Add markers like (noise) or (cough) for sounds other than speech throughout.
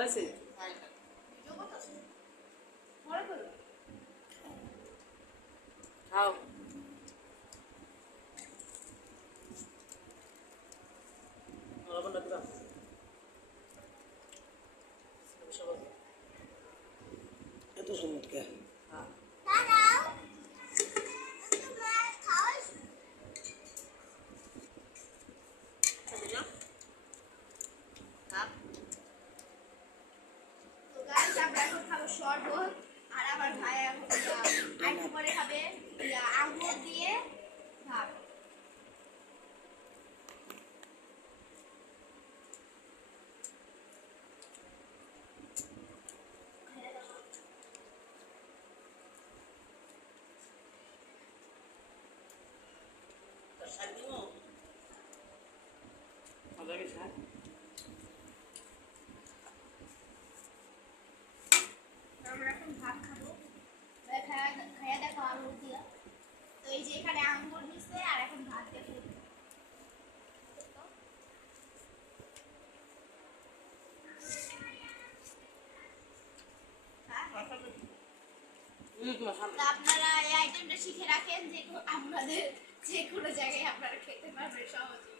আছে খাও লবণটা দিবা এত সুন্দর কে হ্যাঁ আমরা এখন খাব শরবত আর আমার ভাই একটু পরে খাবে। আঙুর দিয়ে ভাত ভালো লাগে শাক আমরা এখন ভাত খাব এবার খায়া খায়া দেখো আঙ্গুর দিয়া তো এই যে এখানে আঙ্গুর নিচ্ছে আর এখন ভাত দিয়ে খেয়ে দেবো। হ্যাঁ? হুম তোমার সামনে তো আপনারা এই আইটেমটা শিখে রাখেন যে আপনাদের যে কোনো জায়গায় আপনারা খেতে পারবেন সহজে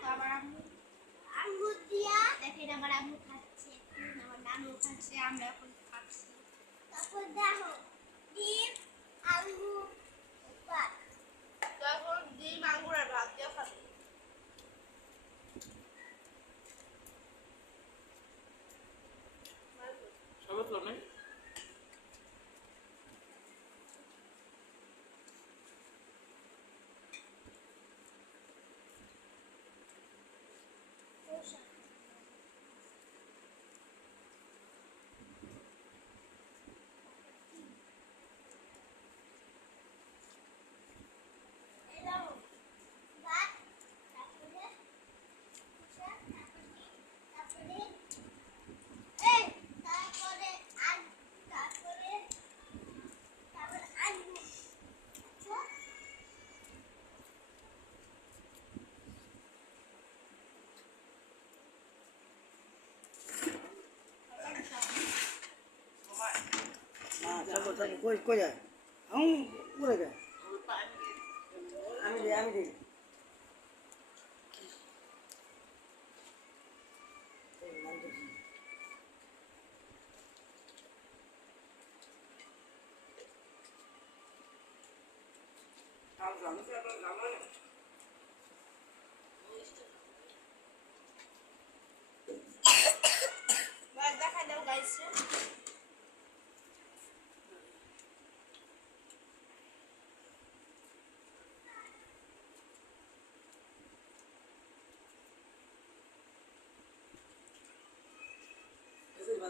তো আমার আম্মু আঙ্গুর দিয়া। দেখেন আমার আম্মু খাচ্ছে আমার নানু খাচ্ছে আমরা এখন খাচ্ছি। তারপর দেখো ডিম না চাবো চাবো কই কই যায় আউ পুরো যায় আমি দিই আমি দিই এই নাম দেখি।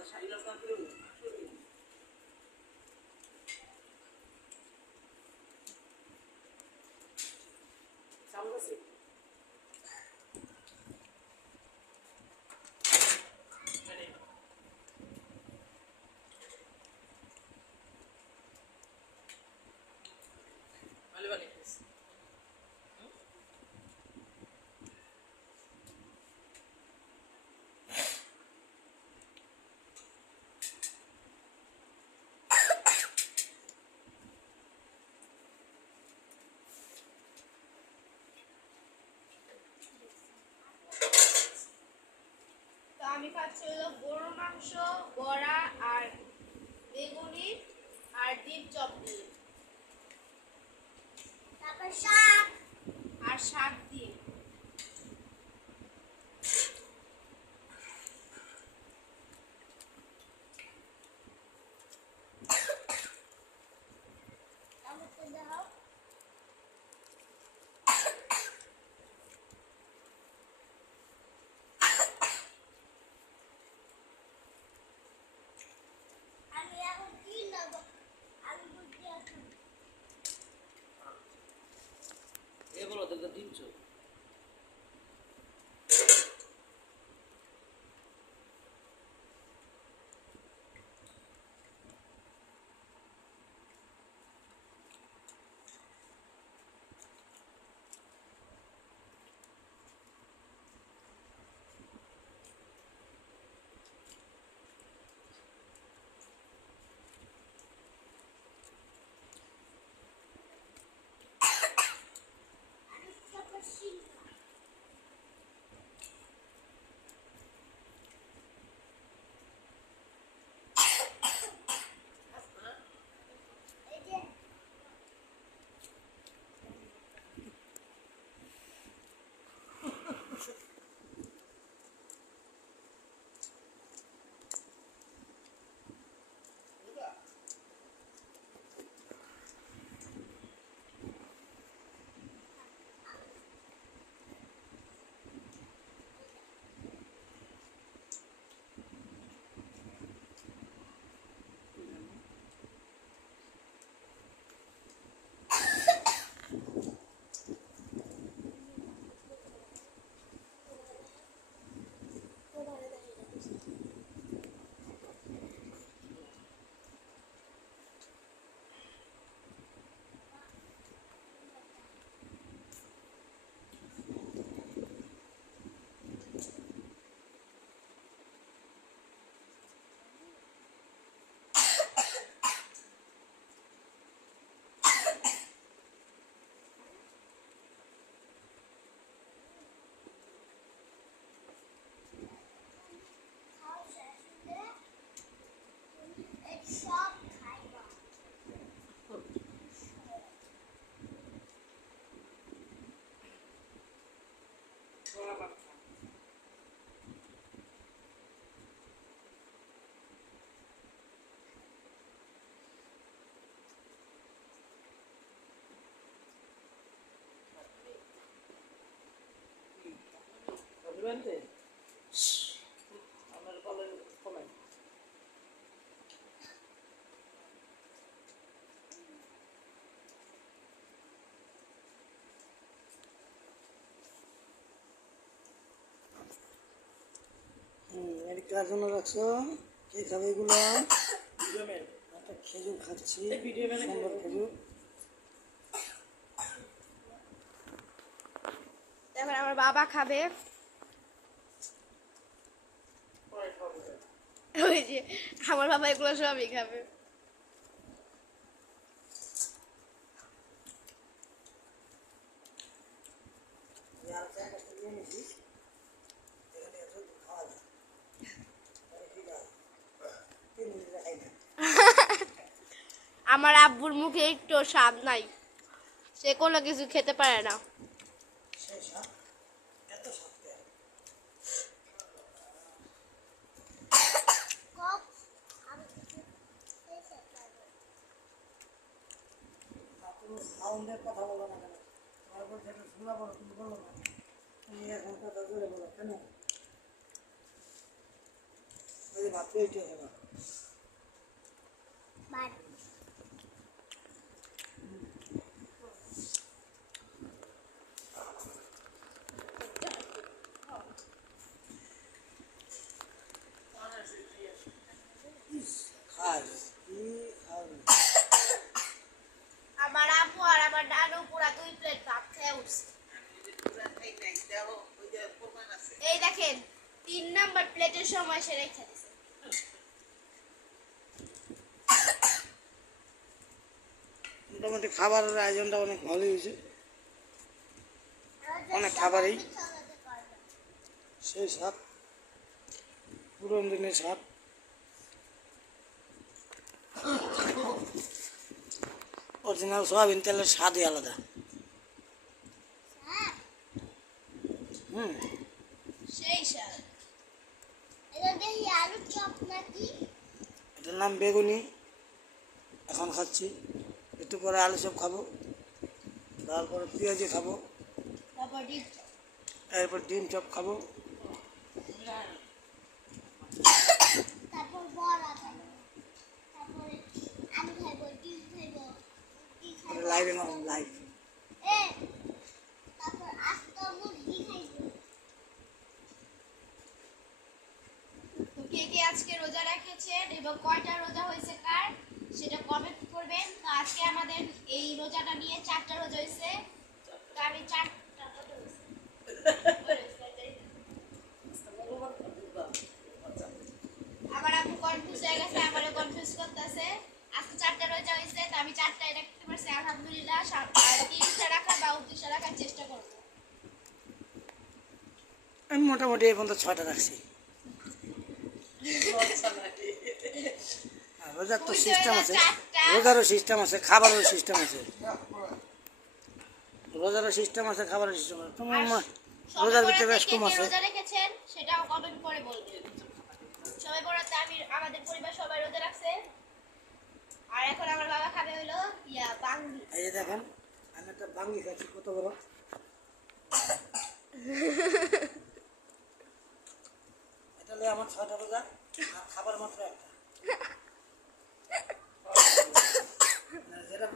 三十六，三十六 আমি খাচ্ছি হলো গরুর মাংস বড়া আর বেগুনি। Tetap. দিবেন যে আমার বলে কমেন কার জন্য রাখছো? কে খাবে এগুলো? ভিডিও একটা খেজুর খাচ্ছি ভিডিও মানে সুন্দর খেজুর। এখন আমার বাবা খাব। ওই যে, আমার বাবা এগুলো সবই খাবে। আমার আব্বুর মুখে একটু স্বাদ নাই। সে কোনো কিছু খেতে পারে না সেই সাপ এত সাপ দেয় আর তুমি সাউন্ডের কথা বলো না কেন তোমার বলছে এটা শোনা বলো তুমি বলো না তুমি এখন কথা জোরে বলো কেন ওই যে ভাবতে এইটা হবে খাই কি খাই আমার দুই প্লেট ভাত খেয়ে উঠছে। এই দেখেন, তিন নাম্বার প্লেটের সময় সে রেখে দিছে। মোটামুটি খাবারের আয়োজনটা অনেক ভালোই হয়েছে। অনেক খাবারই। সেই স্বাদ পুরনো দিনের স্বাদ অরিজিনাল সয়াবিন তেলের স্বাদই আলাদা। হুম। সেই স্বাদ এটা দেখি আলু চপ নাকি এটার নাম বেগুনি এখন খাচ্ছি। একটু পরে আলু সব খাব তারপরে পেঁয়াজি খাব তারপর ডিম চপ। এরপর ডিম চপ খাব। তারপর বড়া খাব তারপরে আলু খাইবো ডিম খাইবো রুটি খাইবো লাইভে মারুন লাইভ এ তারপর আস্ত মুরগি খাইবো তো কে কে আজকে রোজা রেখেছেন এবং কয়টা রোজা হয়েছে কার, সেটা কমেন্ট করবেন। তো আজকে আমাদের এই রোজাটা নিয়ে চারটা রোজা হয়েছে। তো আমি চারটা আপু কনফিউজ হয়ে গেছে, আমারও কনফিউজ করতেছে। আজকে চারটা রোজা হয়েছে, তো আমি চারটায় রাখতে পারছি। আলহামদুলিল্লাহ বা উনত্রিশটা রাখার চেষ্টা করব। আমি মোটামুটি এই পর্যন্ত ছয়টা রাখছি। রোজার তো সিস্টেম আছে। রোজারও সিস্টেম আছে খাবারেরও সিস্টেম আছে। রোজারও সিস্টেম আছে খাবারের সিস্টেম আছে। তোমার মা রোজার ভিতরে বেশ কম আছে। সেটাও কমেন্ট করে বলবেন সবাই বড়তে আমি আমাদের পরিবার সবাই রোজা রাখছে। আর এখন আমার বাবা খাবে হলো ইয়া বাঙ্গি। এই যে দেখেন আমি একটা বাঙ্গি খাচ্ছি কত বড়। (laughs) আমার ছয়টা রোজা আর খাবার মাত্র একটা। যেটা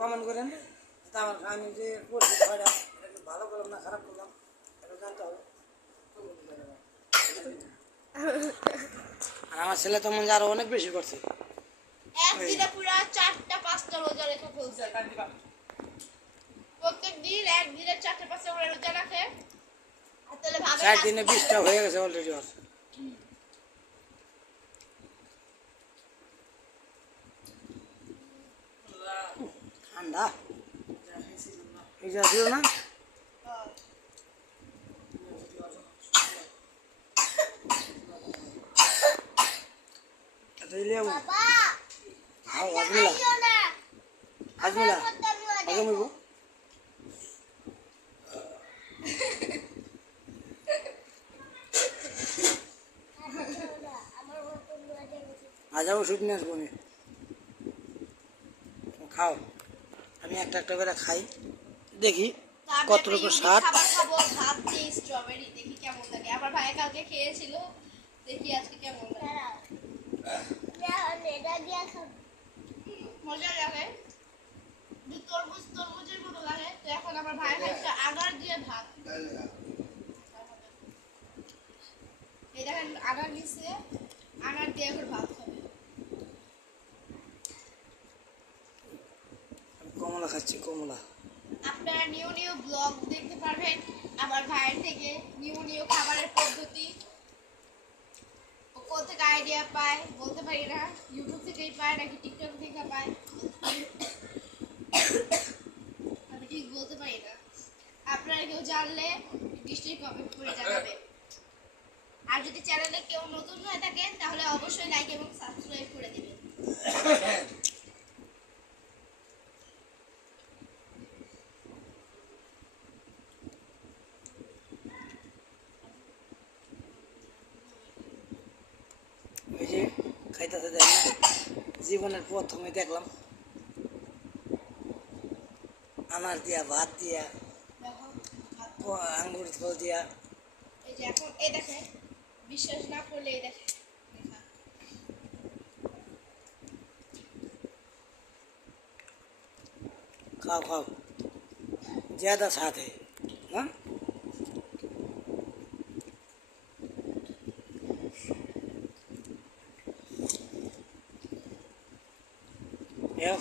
কমেন্ট করেন তা আমার আমি যে করছি ছয়টা এটা ভালো করলাম না খারাপ করলাম এটা জানতে হবে। আর আমার ছেলে তো মনে আরও অনেক বেশি করছে। চারটা পাঁচটা রোজা রেখে ফেলছে। প্রত্যেক দিন একদিনে চারটা পাঁচটা রোজা রাখে। তাহলে ভাবে চার দিনে বিশটা হয়ে গেছে অলরেডি ওর ঠান্ডা। এই যে ছিল না। আজমিলা। আজমিলা। আগে আমার মতন অনেক আজ ওষুধ নিয়ে আসব আমি। খাও। আমি একটা একটা করে খাই। দেখি কত রকম unique স্বাদ? খাব ভাত দিয়ে স্ট্রবেরি দেখি কেমন লাগে। আমার ভাই কালকে খেয়েছিল দেখি আজকে কেমন লাগে। মজা লাগে। তরমুজ তরমুজের মতো লাগে। তো এখন আমার ভাই খাচ্ছে আগার দিয়ে ভাত। এই দেখেন নিচে দিয়ে এখন ভাত খাবে। কমলা খাচ্ছি কমলা। আপনারা নিউ নিউ ব্লগ দেখতে পারবেন আমার ভাইয়ের থেকে নিউ নিউ খাবারের পদ্ধতি। ও কোথেকে আইডিয়া পায় বলতে পারি না। ইউটিউব থেকেই পায় নাকি টিকটক থেকে পায়? আমি ঠিক বলতে পারি না। আপনারা কেউ জানলে নিশ্চয়ই কমেন্ট করে জানাবেন আর যদি চ্যানেলে কেউ নতুন হয়ে থাকেন তাহলে অবশ্যই লাইক এবং সাবস্ক্রাইব করে দেবেন (laughs) ওই যে খাইতেছে দেখ না জীবনের প্রথমে দেখলাম আনার দিয়া ভাত দিয়া দেখো ভাত প- আঙ্গুর ফল দিয়া এই যে এখন এই দেখে বিশ্বাস না করলে এই দেখে লেখা। खाओ खाओ ज्यादा साथ है हाँ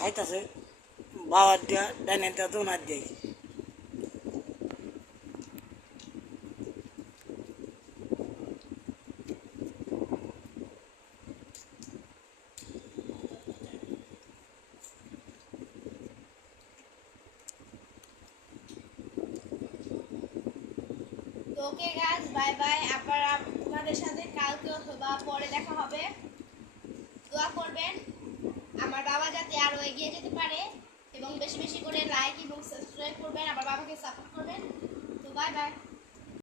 খাইতাছে বাবার দিয়া ডাইনের দিয়া দোনার দিয়ে তো ওকে বাই বাই আবার আপনাদের সাথে কালকে বা পরে দেখা হবে। দোয়া করবেন। আমার বাবা যাতে আরও এগিয়ে যেতে পারে এবং বেশি বেশি করে লাইক এবং সাবস্ক্রাইব করবেন, আমার বাবাকে সাপোর্ট করবেন। তো বাই বাই